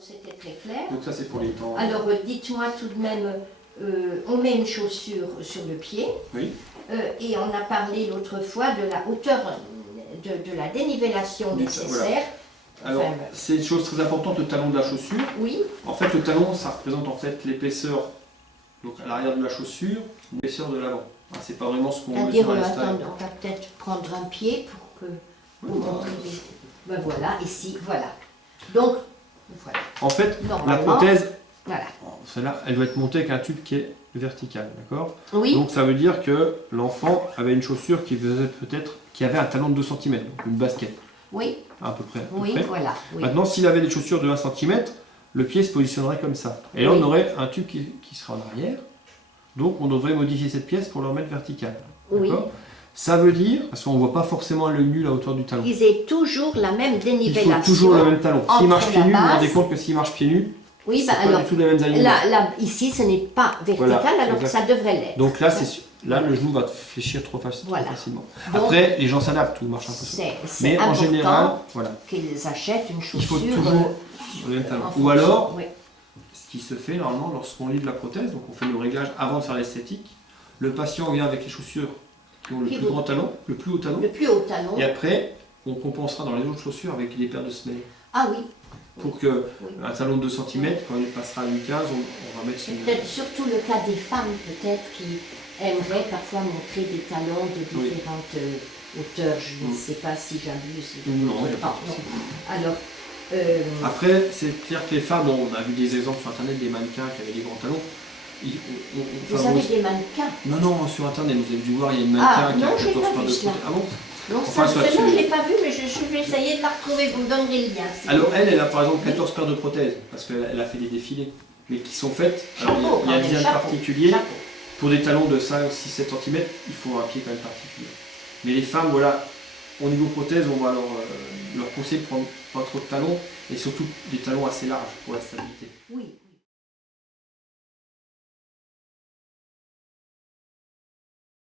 c'était très clair. Donc ça c'est pour les temps. Alors dites-moi tout de même, on met une chaussure sur le pied. Oui. Et on a parlé l'autre fois de la hauteur de la dénivellation nécessaire. Alors, Enfin, c'est une chose très importante, le talon de la chaussure. oui, En fait, le talon, ça représente en fait l'épaisseur, donc à l'arrière de la chaussure, l'épaisseur de l'avant. Ah, c'est pas vraiment ce qu'on veut c'est-à-dire, sur la style. attends, on va peut-être prendre un pied pour montrer les... Ben voilà, ici, voilà. Donc, voilà. En fait, la Normalement, prothèse, voilà. celle-là, elle doit être montée avec un tube qui est vertical, d'accord? Oui, Donc ça veut dire que l'enfant avait une chaussure qui faisait peut-être, qui avait un talon de 2 cm, donc une basket, oui, à peu près. oui, voilà. Oui. Maintenant, s'il avait des chaussures de 1 cm, le pied se positionnerait comme ça. Et là, Oui. on aurait un tube qui sera en arrière. Donc, on devrait modifier cette pièce pour le remettre vertical. Oui. D'accord? Ça veut dire, parce qu'on ne voit pas forcément à l'œil nu la hauteur du talon. Ils aient toujours la même Il dénivellation. faut toujours le même talon. entre S'il marche pieds la nus, vous vous base- rendez compte que s'il marche pieds nus, Oui, c'est ben pas alors, du tout les mêmes alignements. là, ici, ce n'est pas vertical, Voilà, alors que exact. ça devrait l'être. Donc là, là, le genou va fléchir trop Voilà. facilement. Donc, Après, les gens s'adaptent, tout marche un peu seul. c'est Mais en important général, voilà, qu'ils achètent une il faut chaussure. toujours le même talon. en Ou fonction- alors, oui. ce qui se fait normalement lorsqu'on livre la prothèse, donc on fait le réglage avant de faire l'esthétique, le patient vient avec les chaussures qui ont le plus grand talon, le plus haut talon, Le plus haut talon. et après on compensera dans les autres chaussures avec des paires de semelles. Ah oui, Pour que oui. un talon de 2 cm, quand il passera à 1,15 on va mettre C'est une... peut-être surtout le cas des femmes, peut-être, qui aimeraient parfois montrer des talons de Oui. différentes hauteurs. Je ne sais pas si j'abuse. Non, il y a pas Ah, de souci. non. Alors, Après, c'est clair que les femmes, bon, on a vu des exemples sur internet des mannequins qui avaient des grands talons. vous enfin, avez bon, des mannequins. non, sur internet, vous avez dû voir, il y a une Ah, mannequin qui non, a j'ai 14 pas paires vu de cela. prothèses. Ah bon? Non, Enfin, ça, soit vraiment, tu- je ne l'ai pas vu, mais je vais essayer de la retrouver. Vous me donnerez le lien. si Alors vous elle a par exemple 14 paires de prothèses, parce qu'elle a fait des défilés, mais qui sont faites, alors, Chapeau, il y a un quand même, design chapeau. particulier, Chapeau. pour des talons de 5, 6, 7 cm, il faut un pied quand même particulier. Mais les femmes, voilà, au niveau prothèse, on va leur conseiller de prendre pas trop de talons, et surtout des talons assez larges pour la stabilité.